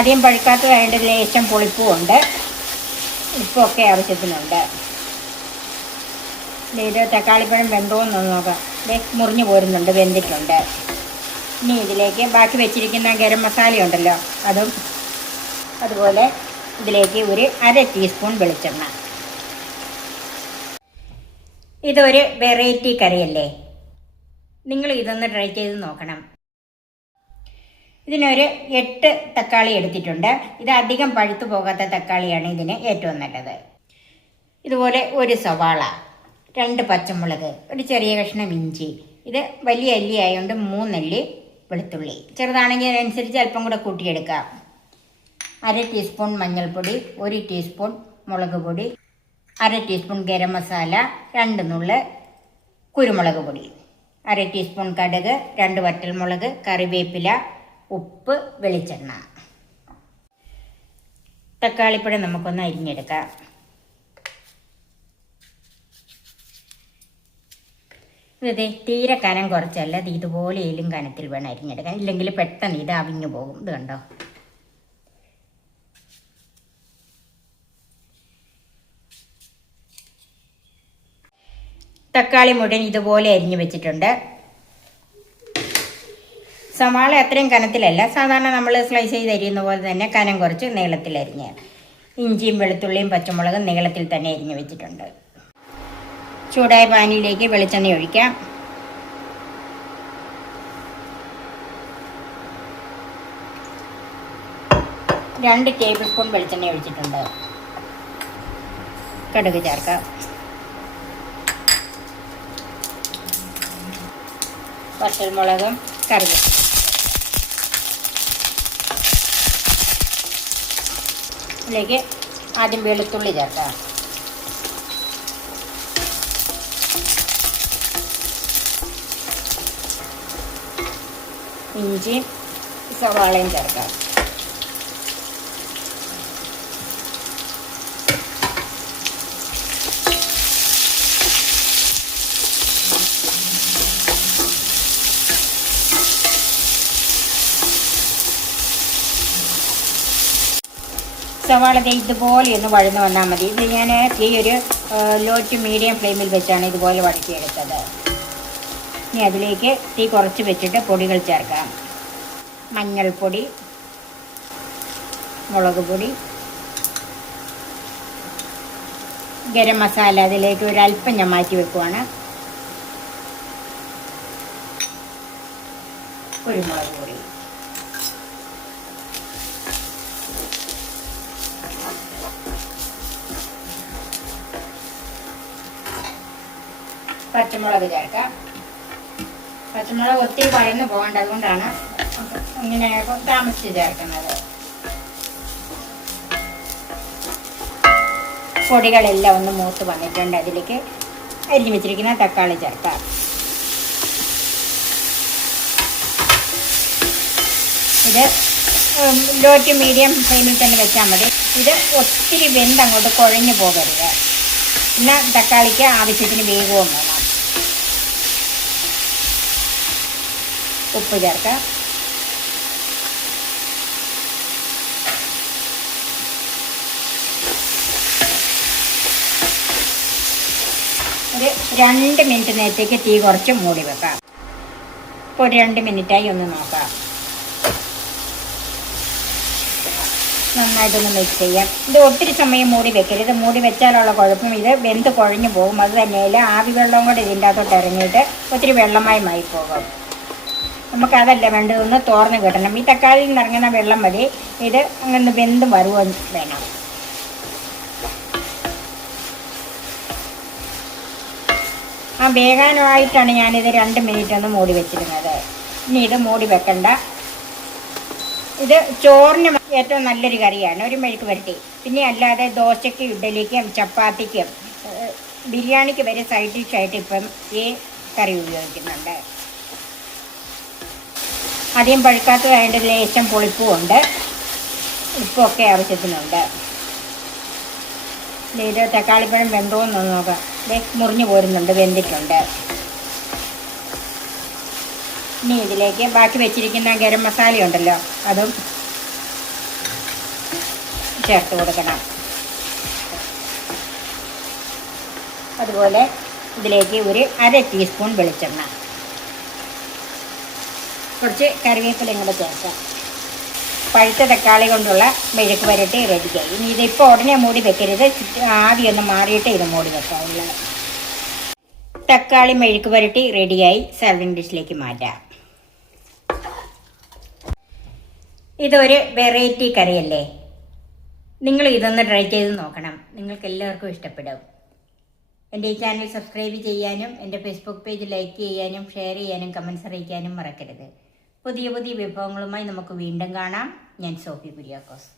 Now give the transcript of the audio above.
അധികം പഴുക്കാത്തതായതുകൊണ്ട് ലേശം പുളിപ്പും ഉണ്ട്, ഉപ്പൊക്കെ ആവശ്യത്തിനുണ്ട്. ഇത് തക്കാളിപ്പഴം വെന്തോന്ന് നോക്കാം. മുറിഞ്ഞു പോരുന്നുണ്ട്, വെന്തിട്ടുണ്ട്. ഇനി ഇതിലേക്ക് ബാക്കി വെച്ചിരിക്കുന്ന ഗരം മസാല ഉണ്ടല്ലോ അതും, അതുപോലെ ഇതിലേക്ക് ഒരു 1/2 ടീസ്പൂൺ വെളിച്ചെണ്ണ. ഇതൊരു വെറൈറ്റി കറിയല്ലേ, നിങ്ങൾ ഇതൊന്ന് ട്രൈ ചെയ്ത് നോക്കണം. ഇതിനൊരു 8 തക്കാളി എടുത്തിട്ടുണ്ട്. ഇത് അധികം പഴുത്തു പോകാത്ത തക്കാളിയാണ് ഇതിന് ഏറ്റവും നല്ലത്. ഇതുപോലെ ഒരു സവാള, 2 പച്ചമുളക്, ഒരു ചെറിയ കഷ്ണം ഇഞ്ചി. ഇത് വലിയ അല്ലി ആയതുകൊണ്ട് 3 അല്ലി വെളുത്തുള്ളി. ചെറുതാണെങ്കിൽ അതിനനുസരിച്ച് അല്പം കൂടെ കൂട്ടിയെടുക്കാം. 1/2 ടീസ്പൂൺ മഞ്ഞൾപ്പൊടി, 1 ടീസ്പൂൺ മുളക് പൊടി, 1/2 ടീസ്പൂൺ ഗരം മസാല, 2 നുള്ള് കുരുമുളക് പൊടി, 1/2 ടീസ്പൂൺ കടുക്, 2 വറ്റൽമുളക്, കറിവേപ്പില, ഉപ്പ്, വെളിച്ചെണ്ണ. തക്കാളിപ്പഴം നമുക്കൊന്ന് അരിഞ്ഞെടുക്കാം. ഇത് തീരെ കനം കുറച്ചല്ല, ഇത് ഇതുപോലെ ഏലും കനത്തിൽ വേണം അരിഞ്ഞെടുക്കാൻ, ഇല്ലെങ്കിൽ പെട്ടെന്ന് ഇത് അവിഞ്ഞു പോകും. ഇത് കണ്ടോ. തക്കാളി മുഴുവൻ ഇതുപോലെ അരിഞ്ഞു വെച്ചിട്ടുണ്ട്. സവാള അത്രയും കനത്തിലല്ല, സാധാരണ നമ്മൾ സ്ലൈസ് ചെയ്ത് അരിയുന്ന പോലെ തന്നെ കനം കുറച്ച് നീളത്തിൽ അരിഞ്ഞ്. ഇഞ്ചിയും വെളുത്തുള്ളിയും പച്ചമുളകും നീളത്തിൽ തന്നെ അരിഞ്ഞു വെച്ചിട്ടുണ്ട്. ചൂടായ പാനിലേക്ക് വെളിച്ചെണ്ണ ഒഴിക്കാം. രണ്ട് ടേബിൾ സ്പൂൺ വെളിച്ചെണ്ണ ഒഴിച്ചിട്ടുണ്ട്. കടുക് ചേർക്കാം. വറ്റൽമുളകും കറിവേപ്പില. ഇതിലേക്ക് ആദ്യം വെളുത്തുള്ളി ചേർക്കാം. ഇഞ്ചിയും സവാളയും ചേർക്കാം. സവാള ഇതുപോലെ ഒന്ന് വഴന്ന് വന്നാൽ മതി. ഇത് ഞാൻ ഈ ഒരു ലോ ടു മീഡിയം ഫ്ലെയിമിൽ വെച്ചാണ് ഇതുപോലെ വഴറ്റിയെടുത്തത്. ഇനി അതിലേക്ക് തീ കുറച്ച് വെച്ചിട്ട് പൊടികൾ ചേർക്കാം. മഞ്ഞൾപ്പൊടി, മുളക് പൊടി, ഗരം മസാല അതിലേക്ക് ഒരല്പം ഞാൻ മാറ്റി വെക്കുവാണ്, കുരുമുളക് പൊടി, പച്ചമുളക് ചേർക്കാം. പച്ചമുളക് ഒത്തിരി വഴന്ന് പോകേണ്ട, അതുകൊണ്ടാണ് ഇങ്ങനെ താമസിച്ച് ചേർക്കുന്നത്. പൊടികളെല്ലാം ഒന്ന് മൂത്ത് വന്നിട്ടുണ്ട്. അതിലേക്ക് അരിഞ്ഞു വെച്ചിരിക്കുന്ന തക്കാളി ചേർക്കാം. ഇത് ലോ ടു മീഡിയം ഫ്ലെയിമിൽ തന്നെ വെച്ചാൽ മതി. ഇത് ഒത്തിരി വെന്തങ്ങോട്ട് കുഴഞ്ഞു പോകരുത്. എന്നാൽ തക്കാളിക്ക് ആവശ്യത്തിന് വേഗവും വേണം. ഉപ്പ് ചേർക്കാം. ഒരു 2 മിനിറ്റ് നേരത്തേക്ക് തീ കുറച്ച് മൂടി വെക്കാം. ഇപ്പോൾ ഒരു 2 മിനിറ്റായി ഒന്ന് നോക്കാം. നന്നായിട്ടൊന്ന് മിക്സ് ചെയ്യാം. ഇത് ഒത്തിരി സമയം മൂടി വെക്കരുത്. മൂടി വെച്ചാലുള്ള കുഴപ്പം ഇത് വെന്ത് കുഴഞ്ഞു പോകും. അത് തന്നെയല്ല, ആവി വെള്ളം കൂടെ ഇതിൻ്റെ അകത്തോട്ട് ഇറങ്ങിയിട്ട് ഒത്തിരി വെള്ളമായി പോകും. നമുക്കതല്ല വേണ്ടതൊന്ന് തോർന്ന് കിട്ടണം. ഈ തക്കാളിയിൽ നിന്ന് ഇറങ്ങുന്ന വെള്ളം മതി. ഇത് അങ്ങനെ വെന്ത് വരുവാൻ വേണം. ആ വേഗാനായിട്ടാണ് ഞാനിത് 2 മിനിറ്റ് ഒന്ന് മൂടി വെച്ചിരുന്നത്. ഇനി ഇത് മൂടി വെക്കണ്ട. ഇത് ചോറിന് ഏറ്റവും നല്ലൊരു കറിയാണ്, ഒരു മെഴുക്ക് പുരട്ടി. പിന്നെ അല്ലാതെ ദോശയ്ക്കും ഇഡ്ഡലിക്കും ചപ്പാത്തിക്കും ബിരിയാണിക്ക് വരെ സൈഡ് ഡിഷായിട്ട് ഇപ്പം ഈ കറി ഉപയോഗിക്കുന്നുണ്ട്. അധികം പഴുക്കാത്തതായതുകൊണ്ട് ലേശം പുളിപ്പും ഉണ്ട്, ഉപ്പൊക്കെ ആവശ്യത്തിനുണ്ട്. ഇത് തക്കാളിപ്പഴം വെന്തോന്ന് നോക്കാം. മുറിഞ്ഞു പോരുന്നുണ്ട്, വെന്തിട്ടുണ്ട്. ഇനി ഇതിലേക്ക് ബാക്കി വെച്ചിരിക്കുന്ന ഗരം മസാല ഉണ്ടല്ലോ അതും ചേർത്ത് കൊടുക്കണം. അതുപോലെ ഇതിലേക്ക് ഒരു 1/2 ടീസ്പൂൺ വെളിച്ചെണ്ണ, കുറച്ച് കറിവേപ്പിലയും കൂടെ ചേർക്കാം. പഴുത്ത തക്കാളി കൊണ്ടുള്ള മെഴുക്ക് പുരട്ടി റെഡിയായി. ഇനി ഇതിപ്പോൾ ഉടനെ മൂടി വെക്കരുത്, ആവിയൊന്ന് മാറിയിട്ട് ഇത് മൂടി വെക്കാവുള്ളൂ. തക്കാളി മെഴുക്ക് പുരട്ടി റെഡിയായി. സെർവിങ് ഡിഷിലേക്ക് മാറ്റാം. ഇതൊരു വെറൈറ്റി കറിയല്ലേ? നിങ്ങൾ ഇതൊന്ന് ട്രൈ ചെയ്ത് നോക്കണം. നിങ്ങൾക്ക് എല്ലാവർക്കും ഇഷ്ടപ്പെടും. എൻ്റെ ഈ ചാനൽ സബ്സ്ക്രൈബ് ചെയ്യാനും എൻ്റെ ഫേസ്ബുക്ക് പേജ് ലൈക്ക് ചെയ്യാനും ഷെയർ ചെയ്യാനും കമൻസ് അറിയിക്കാനും മറക്കരുത്. പുതിയ പുതിയ വിഭവങ്ങളുമായി നമുക്ക് വീണ്ടും കാണാം. ഞാൻ സോഫി കുര്യാക്കോസ്.